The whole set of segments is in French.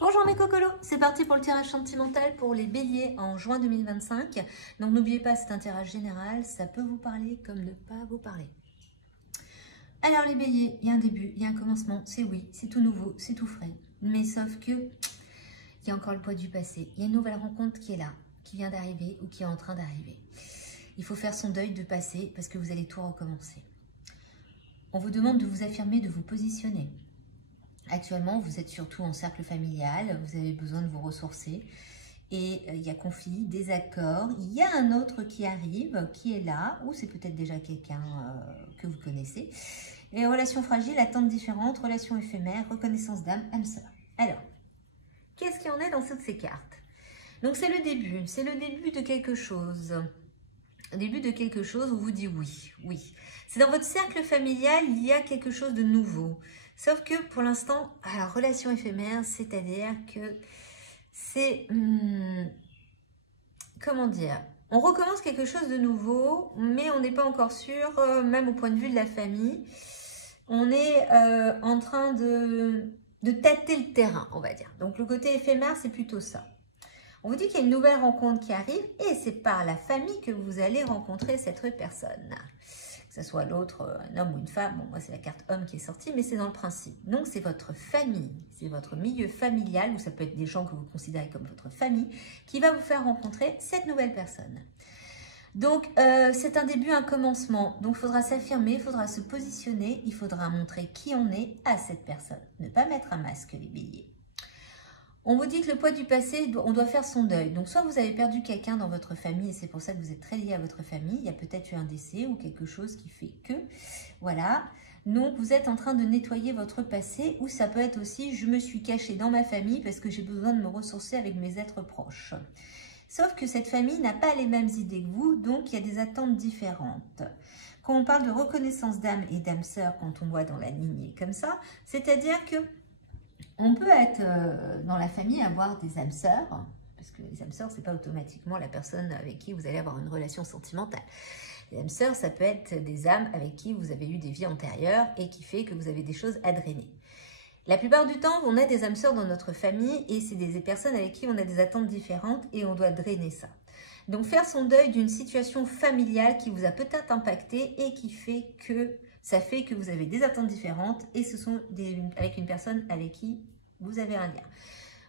Bonjour mes cocolos, c'est parti pour le tirage sentimental pour les béliers en juin 2025. Donc n'oubliez pas, c'est un tirage général, ça peut vous parler comme ne pas vous parler. Alors les béliers, il y a un début, il y a un commencement, c'est oui, c'est tout nouveau, c'est tout frais. Mais sauf que, il y a encore le poids du passé, il y a une nouvelle rencontre qui est là, qui vient d'arriver ou qui est en train d'arriver. Il faut faire son deuil de passé parce que vous allez tout recommencer. On vous demande de vous affirmer, de vous positionner. Actuellement, vous êtes surtout en cercle familial, vous avez besoin de vous ressourcer et il y a conflit, désaccord. Il y a un autre qui arrive, qui est là, ou c'est peut-être déjà quelqu'un que vous connaissez. Les relations fragiles, attentes différentes, relations éphémères, reconnaissance d'âme, âme sœur. Alors, qu'est-ce qu'il y en a dans toutes ces cartes? Donc c'est le début de quelque chose. Au début de quelque chose, on vous dit oui, oui. C'est dans votre cercle familial, il y a quelque chose de nouveau. Sauf que pour l'instant, alors relation éphémère, c'est-à-dire que c'est, comment dire, on recommence quelque chose de nouveau, mais on n'est pas encore sûr, même au point de vue de la famille. On est en train de tâter le terrain, on va dire. Donc le côté éphémère, c'est plutôt ça. On vous dit qu'il y a une nouvelle rencontre qui arrive et c'est par la famille que vous allez rencontrer cette personne. Que ce soit l'autre, un homme ou une femme. Bon, moi, c'est la carte homme qui est sortie, mais c'est dans le principe. Donc, c'est votre famille, c'est votre milieu familial, ou ça peut être des gens que vous considérez comme votre famille, qui va vous faire rencontrer cette nouvelle personne. Donc, c'est un début, un commencement. Donc, il faudra s'affirmer, il faudra se positionner, il faudra montrer qui on est à cette personne. Ne pas mettre un masque, les béliers. On vous dit que le poids du passé, on doit faire son deuil. Donc, soit vous avez perdu quelqu'un dans votre famille et c'est pour ça que vous êtes très lié à votre famille. Il y a peut-être eu un décès ou quelque chose qui fait que, voilà. Donc, vous êtes en train de nettoyer votre passé ou ça peut être aussi, je me suis caché dans ma famille parce que j'ai besoin de me ressourcer avec mes êtres proches. Sauf que cette famille n'a pas les mêmes idées que vous, donc il y a des attentes différentes. Quand on parle de reconnaissance d'âme et d'âme sœur, quand on voit dans la lignée comme ça, c'est-à-dire que on peut être dans la famille, avoir des âmes sœurs, parce que les âmes sœurs, ce n'est pas automatiquement la personne avec qui vous allez avoir une relation sentimentale. Les âmes sœurs, ça peut être des âmes avec qui vous avez eu des vies antérieures et qui fait que vous avez des choses à drainer. La plupart du temps, on a des âmes sœurs dans notre famille et c'est des personnes avec qui on a des attentes différentes et on doit drainer ça. Donc, faire son deuil d'une situation familiale qui vous a peut-être impacté et qui fait que ça fait que vous avez des attentes différentes et ce sont avec une personne avec qui vous avez un lien.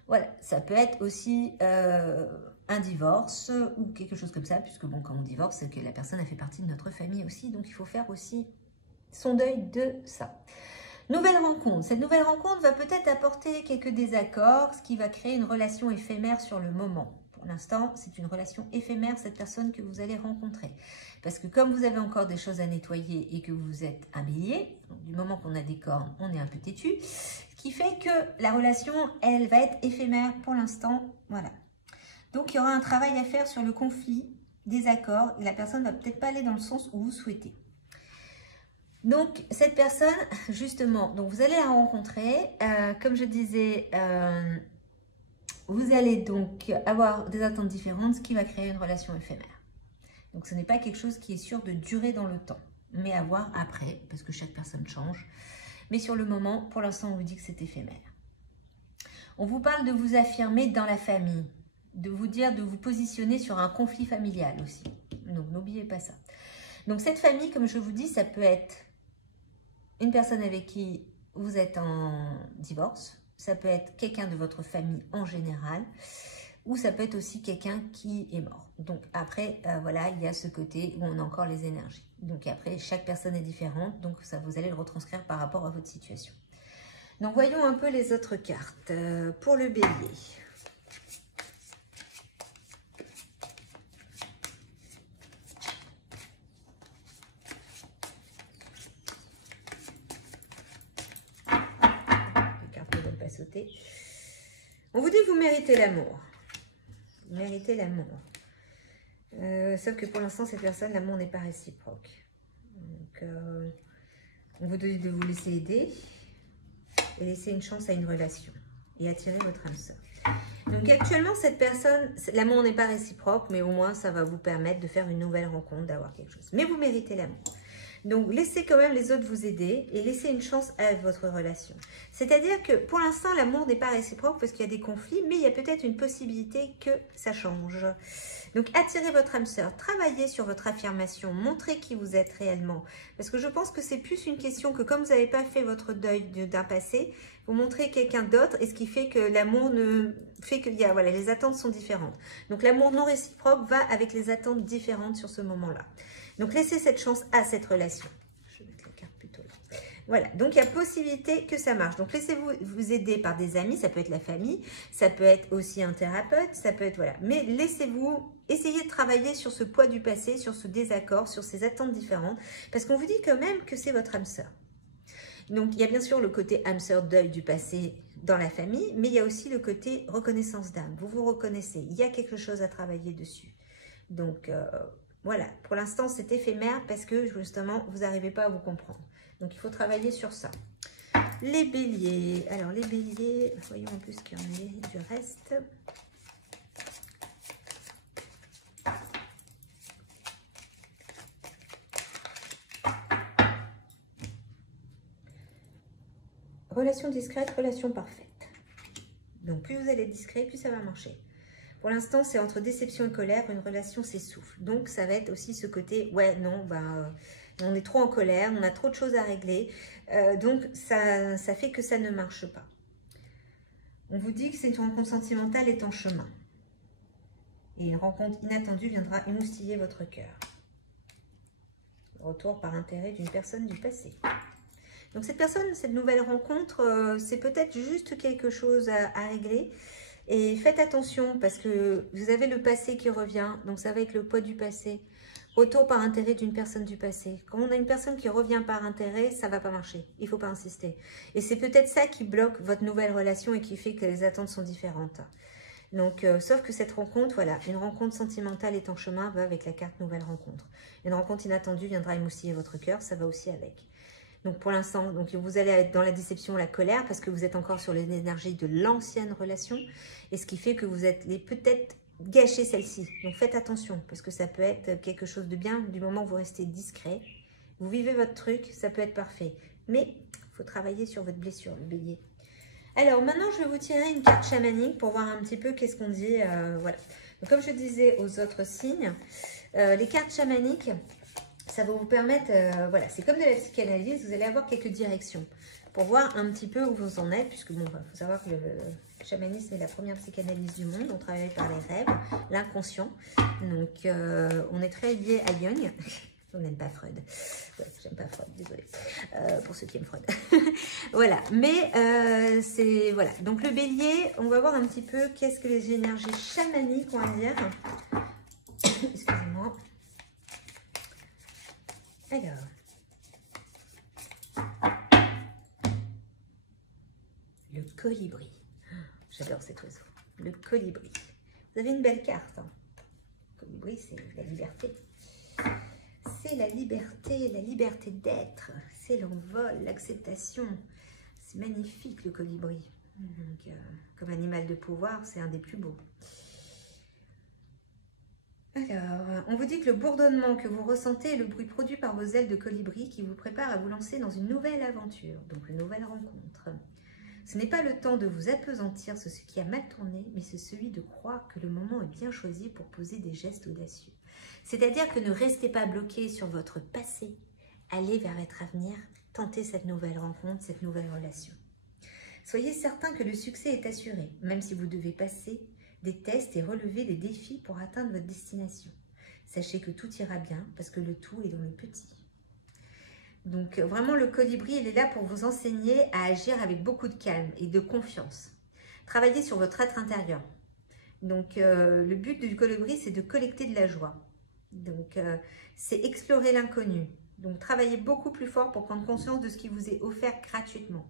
Voilà, ça peut être aussi un divorce ou quelque chose comme ça, puisque bon, quand on divorce, c'est que la personne a fait partie de notre famille aussi, donc il faut faire aussi son deuil de ça. Nouvelle rencontre. Cette nouvelle rencontre va peut-être apporter quelques désaccords, ce qui va créer une relation éphémère sur le moment. Pour l'instant, c'est une relation éphémère, cette personne que vous allez rencontrer. Parce que comme vous avez encore des choses à nettoyer et que vous êtes un bélier, du moment qu'on a des cornes, on est un peu têtu, ce qui fait que la relation, elle va être éphémère pour l'instant. Voilà. Donc, il y aura un travail à faire sur le conflit, des accords, et la personne ne va peut-être pas aller dans le sens où vous souhaitez. Donc, cette personne, justement, donc vous allez la rencontrer. Comme je disais, vous allez donc avoir des attentes différentes, ce qui va créer une relation éphémère. Donc, ce n'est pas quelque chose qui est sûr de durer dans le temps, mais à voir après, parce que chaque personne change. Mais sur le moment, pour l'instant, on vous dit que c'est éphémère. On vous parle de vous affirmer dans la famille, de vous dire, de vous positionner sur un conflit familial aussi. Donc, n'oubliez pas ça. Donc, cette famille, comme je vous dis, ça peut être une personne avec qui vous êtes en divorce, ça peut être quelqu'un de votre famille en général, ou ça peut être aussi quelqu'un qui est mort. Donc après, voilà, il y a ce côté où on a encore les énergies. Donc après, chaque personne est différente, donc ça, vous allez le retranscrire par rapport à votre situation. Donc voyons un peu les autres cartes. Pour le bélier. Les cartes ne veulent pas sauter. On vous dit que vous méritez l'amour. Vous méritez l'amour. Sauf que pour l'instant, cette personne, l'amour n'est pas réciproque. Donc, on vous dit de vous laisser aider et laisser une chance à une relation et attirer votre âme sœur. Donc, actuellement, cette personne, l'amour n'est pas réciproque, mais au moins, ça va vous permettre de faire une nouvelle rencontre, d'avoir quelque chose. Mais vous méritez l'amour. Donc, laissez quand même les autres vous aider et laissez une chance à votre relation. C'est-à-dire que pour l'instant, l'amour n'est pas réciproque parce qu'il y a des conflits, mais il y a peut-être une possibilité que ça change. Donc, attirez votre âme sœur, travaillez sur votre affirmation, montrez qui vous êtes réellement. Parce que je pense que c'est plus une question que comme vous n'avez pas fait votre deuil d'un passé, vous montrez quelqu'un d'autre et ce qui fait que l'amour ne fait que voilà, les attentes sont différentes. Donc, l'amour non réciproque va avec les attentes différentes sur ce moment-là. Donc, laissez cette chance à cette relation. Je vais mettre la carte plutôt là. Voilà, donc il y a possibilité que ça marche. Donc, laissez-vous vous aider par des amis, ça peut être la famille, ça peut être aussi un thérapeute, ça peut être, voilà. Mais laissez-vous essayer de travailler sur ce poids du passé, sur ce désaccord, sur ces attentes différentes, parce qu'on vous dit quand même que c'est votre âme sœur. Donc, il y a bien sûr le côté âme sœur, deuil du passé dans la famille, mais il y a aussi le côté reconnaissance d'âme. Vous vous reconnaissez, il y a quelque chose à travailler dessus. Donc, voilà, pour l'instant, c'est éphémère parce que justement, vous n'arrivez pas à vous comprendre. Donc, il faut travailler sur ça. Les béliers. Alors, les béliers, voyons un peu ce qu'il y en a du reste. Relation discrète, relation parfaite. Donc, plus vous allez être discret, plus ça va marcher. Pour l'instant, c'est entre déception et colère, une relation s'essouffle. Donc, ça va être aussi ce côté, ouais, non, on est trop en colère, on a trop de choses à régler. Donc, ça fait que ça ne marche pas. On vous dit que cette rencontre sentimentale est en chemin. Et une rencontre inattendue viendra émoustiller votre cœur. Retour par intérêt d'une personne du passé. Donc, cette personne, cette nouvelle rencontre, c'est peut-être juste quelque chose à régler. Et faites attention parce que vous avez le passé qui revient. Donc, ça va avec le poids du passé. Retour par intérêt d'une personne du passé. Quand on a une personne qui revient par intérêt, ça ne va pas marcher. Il ne faut pas insister. Et c'est peut-être ça qui bloque votre nouvelle relation et qui fait que les attentes sont différentes. Donc, sauf que cette rencontre, voilà, une rencontre sentimentale est en chemin, va avec la carte nouvelle rencontre. Une rencontre inattendue viendra émoustiller votre cœur, ça va aussi avec. Donc, pour l'instant, vous allez être dans la déception, la colère, parce que vous êtes encore sur l'énergie de l'ancienne relation. Et ce qui fait que vous allez peut-être gâcher celle-ci. Donc, faites attention, parce que ça peut être quelque chose de bien du moment où vous restez discret. Vous vivez votre truc, ça peut être parfait. Mais il faut travailler sur votre blessure, le bélier. Alors, maintenant, je vais vous tirer une carte chamanique pour voir un petit peu qu'est-ce qu'on dit. Voilà. Donc, comme je disais aux autres signes, les cartes chamaniques... ça va vous permettre, voilà, c'est comme de la psychanalyse, vous allez avoir quelques directions pour voir un petit peu où vous en êtes, puisque bon, il faut savoir que le chamanisme est la première psychanalyse du monde, on travaille par les rêves, l'inconscient, donc on est très lié à Jung, on n'aime pas Freud, ouais, j'aime pas Freud, désolée, pour ceux qui aiment Freud, voilà, mais c'est, voilà, donc le bélier, on va voir un petit peu qu'est-ce que les énergies chamaniques ont à dire, excusez-moi. Alors, le colibri. J'adore cet oiseau. Le colibri. Vous avez une belle carte. Hein. Le colibri, c'est la liberté. C'est la liberté d'être. C'est l'envol, l'acceptation. C'est magnifique, le colibri. Donc, comme animal de pouvoir, c'est un des plus beaux. Alors, on vous dit que le bourdonnement que vous ressentez est le bruit produit par vos ailes de colibri qui vous prépare à vous lancer dans une nouvelle aventure, donc une nouvelle rencontre. Ce n'est pas le temps de vous appesantir sur ce qui a mal tourné, mais c'est celui de croire que le moment est bien choisi pour poser des gestes audacieux. C'est-à-dire que ne restez pas bloqué sur votre passé, allez vers votre avenir, tentez cette nouvelle rencontre, cette nouvelle relation. Soyez certain que le succès est assuré, même si vous devez passer des tests et relever des défis pour atteindre votre destination. Sachez que tout ira bien parce que le tout est dans le petit. Donc vraiment le colibri, il est là pour vous enseigner à agir avec beaucoup de calme et de confiance. Travaillez sur votre être intérieur. Donc le but du colibri, c'est de collecter de la joie. Donc c'est explorer l'inconnu. Donc travaillez beaucoup plus fort pour prendre conscience de ce qui vous est offert gratuitement.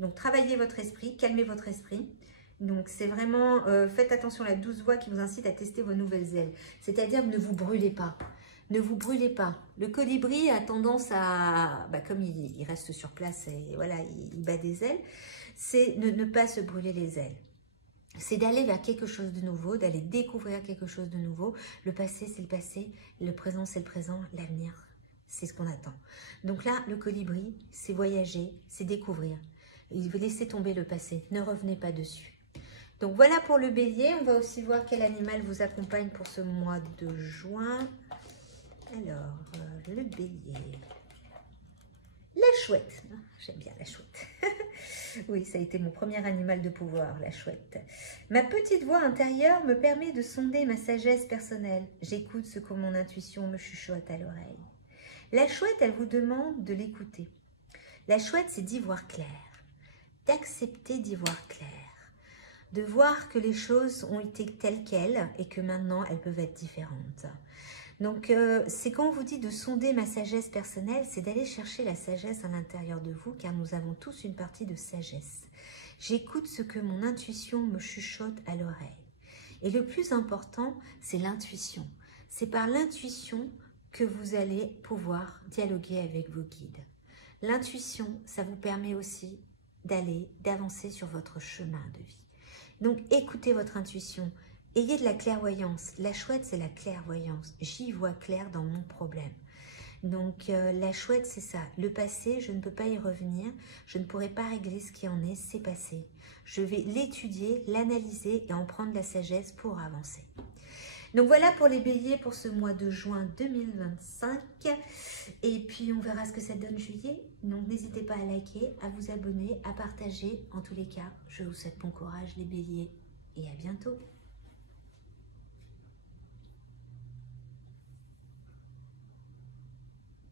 Donc travaillez votre esprit, calmez votre esprit. Donc, c'est vraiment, faites attention à la douce voix qui vous incite à tester vos nouvelles ailes. C'est-à-dire, ne vous brûlez pas. Ne vous brûlez pas. Le colibri a tendance à, comme il reste sur place et voilà, il bat des ailes, c'est ne pas se brûler les ailes. C'est d'aller vers quelque chose de nouveau, d'aller découvrir quelque chose de nouveau. Le passé, c'est le passé. Le présent, c'est le présent. L'avenir, c'est ce qu'on attend. Donc là, le colibri, c'est voyager, c'est découvrir. Il veut laisser tomber le passé, ne revenez pas dessus. Donc voilà pour le bélier, on va aussi voir quel animal vous accompagne pour ce mois de juin. Alors, le bélier. La chouette, j'aime bien la chouette. Oui, ça a été mon premier animal de pouvoir, la chouette. Ma petite voix intérieure me permet de sonder ma sagesse personnelle. J'écoute ce que mon intuition me chuchote à l'oreille. La chouette, elle vous demande de l'écouter. La chouette, c'est d'y voir clair, d'accepter d'y voir clair, de voir que les choses ont été telles quelles et que maintenant, elles peuvent être différentes. Donc, c'est quand on vous dit de sonder ma sagesse personnelle, c'est d'aller chercher la sagesse à l'intérieur de vous, car nous avons tous une partie de sagesse. J'écoute ce que mon intuition me chuchote à l'oreille. Et le plus important, c'est l'intuition. C'est par l'intuition que vous allez pouvoir dialoguer avec vos guides. L'intuition, ça vous permet aussi d'avancer sur votre chemin de vie. Donc, écoutez votre intuition. Ayez de la clairvoyance. La chouette, c'est la clairvoyance. J'y vois clair dans mon problème. Donc, la chouette, c'est ça. Le passé, je ne peux pas y revenir. Je ne pourrai pas régler ce qui en est. C'est passé. Je vais l'étudier, l'analyser et en prendre la sagesse pour avancer. Donc, voilà pour les béliers pour ce mois de juin 2025. Et puis, on verra ce que ça donne juillet. Donc, n'hésitez pas à liker, à vous abonner, à partager. En tous les cas, je vous souhaite bon courage les béliers et à bientôt.